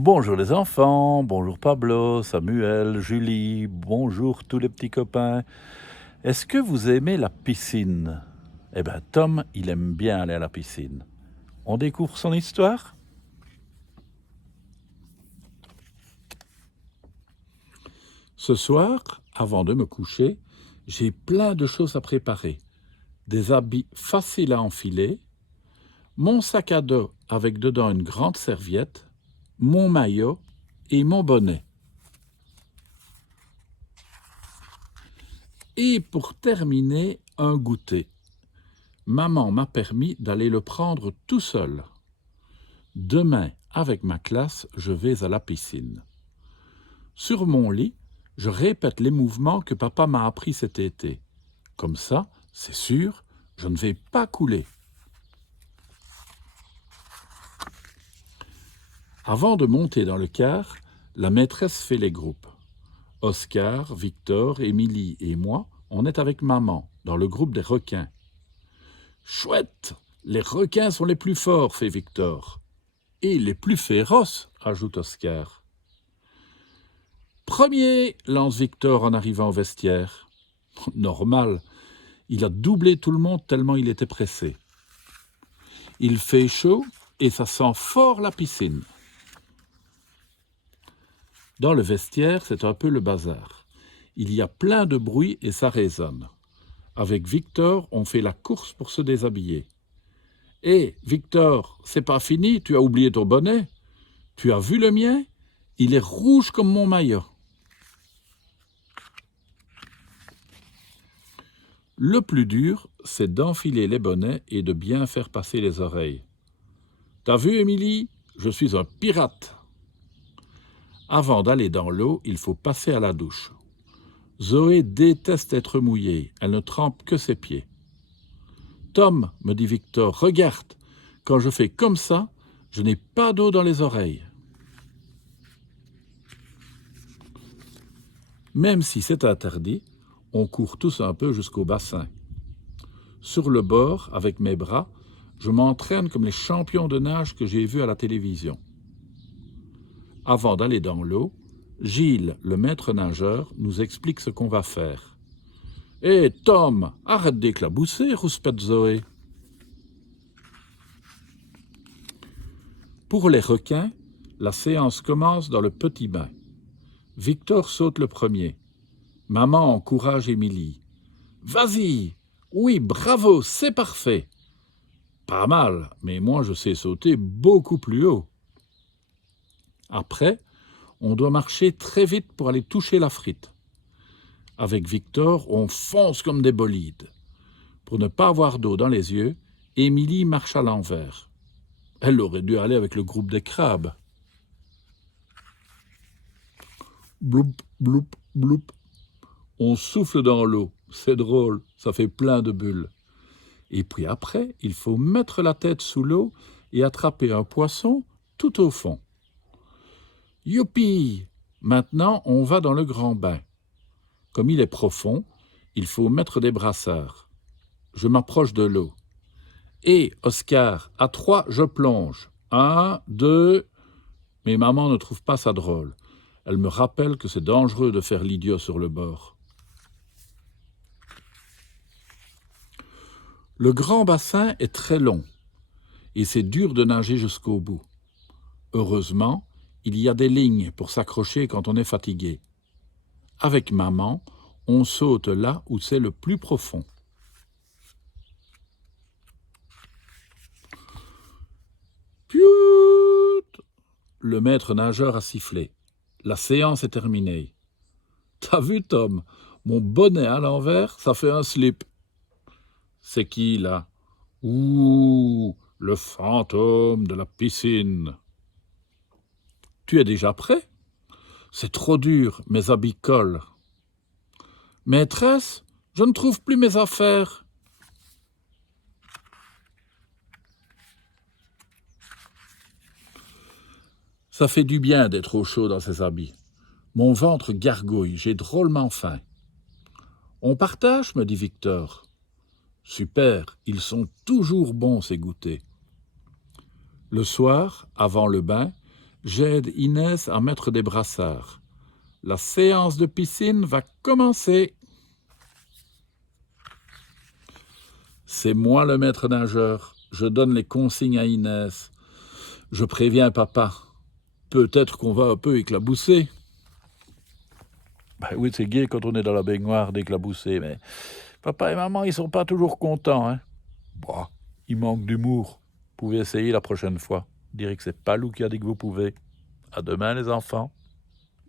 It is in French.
Bonjour les enfants, bonjour Pablo, Samuel, Julie, bonjour tous les petits copains. Est-ce que vous aimez la piscine? Eh bien Tom, il aime bien aller à la piscine. On découvre son histoire? Ce soir, avant de me coucher, j'ai plein de choses à préparer. Des habits faciles à enfiler, mon sac à dos avec dedans une grande serviette, mon maillot et mon bonnet. Et pour terminer, un goûter. Maman m'a permis d'aller le prendre tout seul. Demain, avec ma classe, je vais à la piscine. Sur mon lit, je répète les mouvements que papa m'a appris cet été. Comme ça, c'est sûr, je ne vais pas couler. Avant de monter dans le car, la maîtresse fait les groupes. Oscar, Victor, Émilie et moi, on est avec maman, dans le groupe des requins. Chouette, les requins sont les plus forts, fait Victor. Et les plus féroces, ajoute Oscar. Premier, lance Victor en arrivant au vestiaire. Normal, il a doublé tout le monde tellement il était pressé. Il fait chaud et ça sent fort la piscine. Dans le vestiaire, c'est un peu le bazar. Il y a plein de bruit et ça résonne. Avec Victor, on fait la course pour se déshabiller. Hé, Victor, c'est pas fini, tu as oublié ton bonnet. Tu as vu le mien? Il est rouge comme mon maillot. Le plus dur, c'est d'enfiler les bonnets et de bien faire passer les oreilles. T'as vu, Émilie? Je suis un pirate. Avant d'aller dans l'eau, il faut passer à la douche. Zoé déteste être mouillée, elle ne trempe que ses pieds. Tom, me dit Victor, regarde, quand je fais comme ça, je n'ai pas d'eau dans les oreilles. Même si c'est interdit, on court tous un peu jusqu'au bassin. Sur le bord, avec mes bras, je m'entraîne comme les champions de nage que j'ai vus à la télévision. Avant d'aller dans l'eau, Gilles, le maître nageur, nous explique ce qu'on va faire. « Hé, Tom, arrête d'éclabousser, rouspète Zoé. » Pour les requins, la séance commence dans le petit bain. Victor saute le premier. Maman encourage Émilie. « Vas-y! Oui, bravo, c'est parfait! » Pas mal, mais moi je sais sauter beaucoup plus haut. Après, on doit marcher très vite pour aller toucher la frite. Avec Victor, on fonce comme des bolides. Pour ne pas avoir d'eau dans les yeux, Émilie marche à l'envers. Elle aurait dû aller avec le groupe des crabes. Bloup, bloup, bloup. On souffle dans l'eau. C'est drôle, ça fait plein de bulles. Et puis après, il faut mettre la tête sous l'eau et attraper un poisson tout au fond. Youpi! Maintenant, on va dans le grand bain. Comme il est profond, il faut mettre des brassards. Je m'approche de l'eau. Et, Oscar, à 3, je plonge. 1, 2... Mais maman ne trouve pas ça drôle. Elle me rappelle que c'est dangereux de faire l'idiot sur le bord. Le grand bassin est très long et c'est dur de nager jusqu'au bout. Heureusement, il y a des lignes pour s'accrocher quand on est fatigué. Avec maman, on saute là où c'est le plus profond. Piou! Le maître nageur a sifflé. La séance est terminée. T'as vu, Tom? Mon bonnet à l'envers, ça fait un slip. C'est qui, là? Ouh, le fantôme de la piscine. Tu es déjà prêt? C'est trop dur, mes habits collent. Maîtresse, je ne trouve plus mes affaires. Ça fait du bien d'être au chaud dans ces habits. Mon ventre gargouille, j'ai drôlement faim. On partage, me dit Victor. Super, ils sont toujours bons ces goûters. Le soir, avant le bain, J'aide Inès à mettre des brassards. La séance de piscine va commencer. C'est moi le maître nageur. Je donne les consignes à Inès. Je préviens papa. Peut-être qu'on va un peu éclabousser. Ben oui, c'est gai quand on est dans la baignoire d'éclabousser, mais papa et maman, ils sont pas toujours contents, hein. Bah, il manque d'humour. Vous pouvez essayer la prochaine fois. Direz que c'est Palou qui a dit que vous pouvez. À demain, les enfants.